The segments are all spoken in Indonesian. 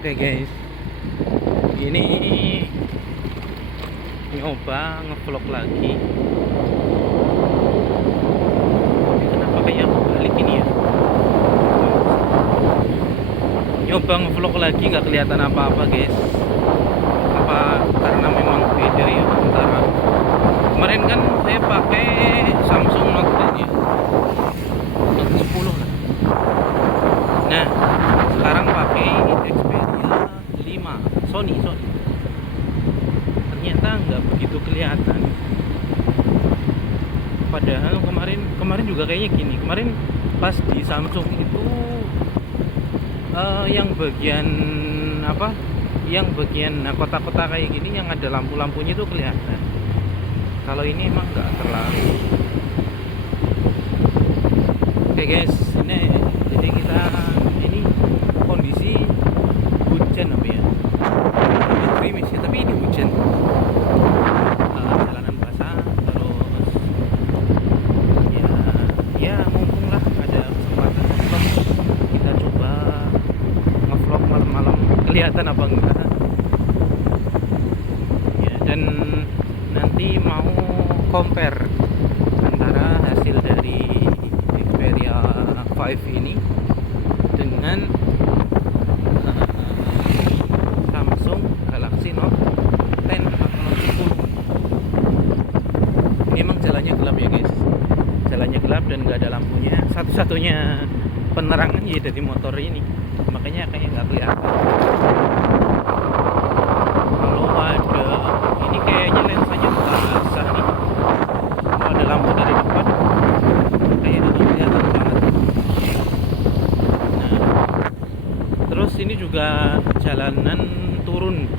Oke guys, ini nyoba ngevlog lagi. Kenapa kayak aku balik ini ya? Nyoba ngevlog lagi nggak kelihatan apa-apa guys. Apa karena memang beda ya antara kemarin kan saya pakai Samsung Note 10 ya, Note 10 lah. Nah sekarang pakai Xperia 5 Sony. Ternyata nggak begitu kelihatan. Padahal kemarin juga kayaknya gini. Kemarin pas di Samsung itu yang bagian apa? Yang bagian kotak-kotak kayak gini yang ada lampu-lampunya itu kelihatan. Kalau ini emang nggak terlalu. Oke guys, ini jadi kita ini kondisi hujan apa ya? Gerimis ya, tapi ini hujan. Jalanan basah, terus ya mumpung lah ada kesempatan vlog, kita coba ngevlog malam-malam, kelihatan apa enggak ya. Dan nanti mau compare antara hasil dari Xperia 5 ini dengan Samsung Galaxy Note 10 atau Note 10. Ini emang jalannya gelap ya guys, jalannya gelap dan nggak ada lampunya. Satu-satunya penerangan ya dari motor ini, makanya kayaknya nggak kelihatan. Kalau ada ini kayaknya lensanya basah nih. Kalau ada lampu dari depan kayaknya udah kelihatan banget. Nah, terus ini juga jalanan turun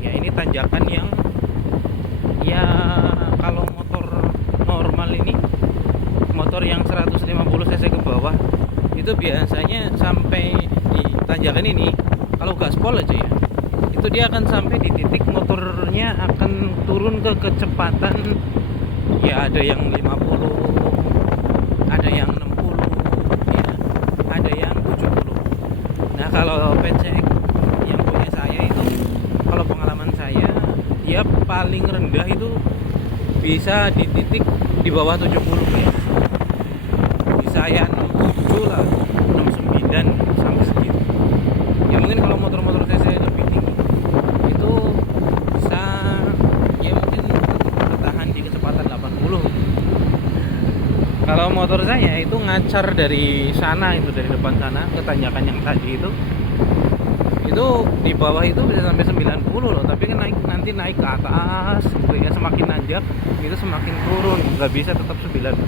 ya, ini tanjakan yang ya kalau motor normal ini, motor yang 150 cc ke bawah itu biasanya sampai di tanjakan ini, kalau gaspol aja ya, itu dia akan sampai di titik motornya akan turun ke kecepatan ya, ada yang 50, ada yang 60 ya, ada yang 70. Nah kalau PCX yang punya saya itu, kalau pengalaman saya, dia paling rendah itu bisa di titik di bawah 70 ya. Bisa ya 67 lah, 69 sampai segitu. Ya mungkin kalau motor-motor cc lebih tinggi itu bisa ya mungkin bertahan di kecepatan 80. Kalau motor saya itu ngacar dari sana, itu dari depan sana ke tanjakan yang tadi itu di bawah itu bisa sampai 90 loh, tapi kan nanti naik ke atas gitu ya, semakin nanjak itu semakin turun, nggak bisa tetap 90.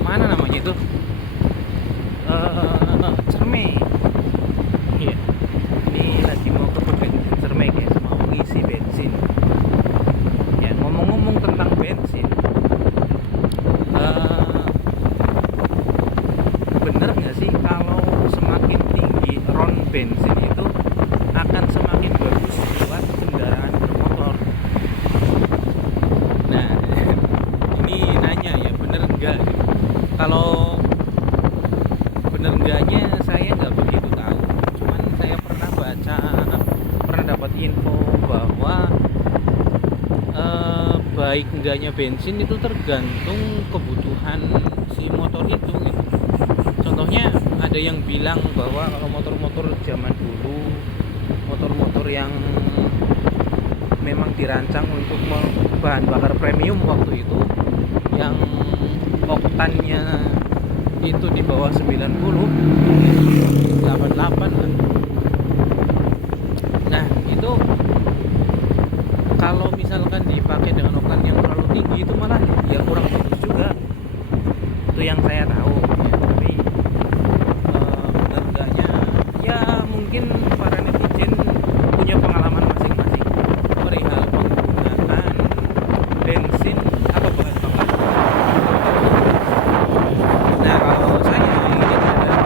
Mana namanya itu? Cermai. Iya. Ini lagi mau ke bensin Cermai guys, mau ngisi bensin. Ya, ngomong-ngomong tentang bensin, bener nggak sih kalau semakin tinggi ron bensin itu akan semakin bagus buat kendaraan bermotor? Nah, ini nanya ya, bener nggak gitu? Kalau bener enggaknya saya nggak begitu tahu, cuman saya pernah dapat info bahwa baik enggaknya bensin itu tergantung kebutuhan si motor itu gitu. Contohnya ada yang bilang bahwa kalau motor-motor zaman dulu, motor-motor yang memang dirancang untuk bahan bakar premium waktu itu, yang oktannya itu di bawah 90, 88 kan. Nah itu kalau misalkan dipakai dengan oktan yang terlalu tinggi itu malah ya kurang bagus juga. Itu yang saya tahu ya. Tapi benar enggaknya ya mungkin para netizen punya pengalaman masing-masing perihal penggunaan bensin atau bahan bakar. Nah kalau saya ini adalah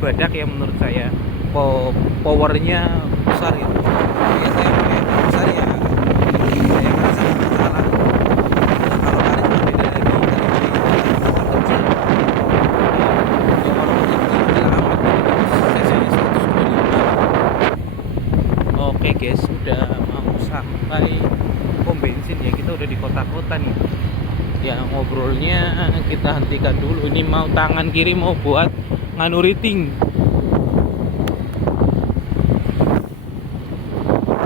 badak ya menurut saya. Powernya besar ya. Ya saya pakai yang besar ya. Saya merasa nggak masalah. Kalau karet berbeda lagi, karet ini motor kecil. Ya walaupun ini kecil amat, cc-nya 125. Oke guys, udah mau sampai pom bensin ya, kita udah di kota-kota nih. Ya ngobrolnya kita hentikan dulu. Ini mau tangan kiri mau buat nganu riting.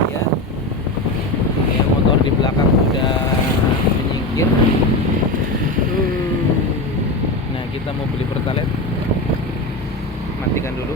Ya, ya motor di belakang udah menyingkir. Nah kita mau beli pertalite, matikan dulu.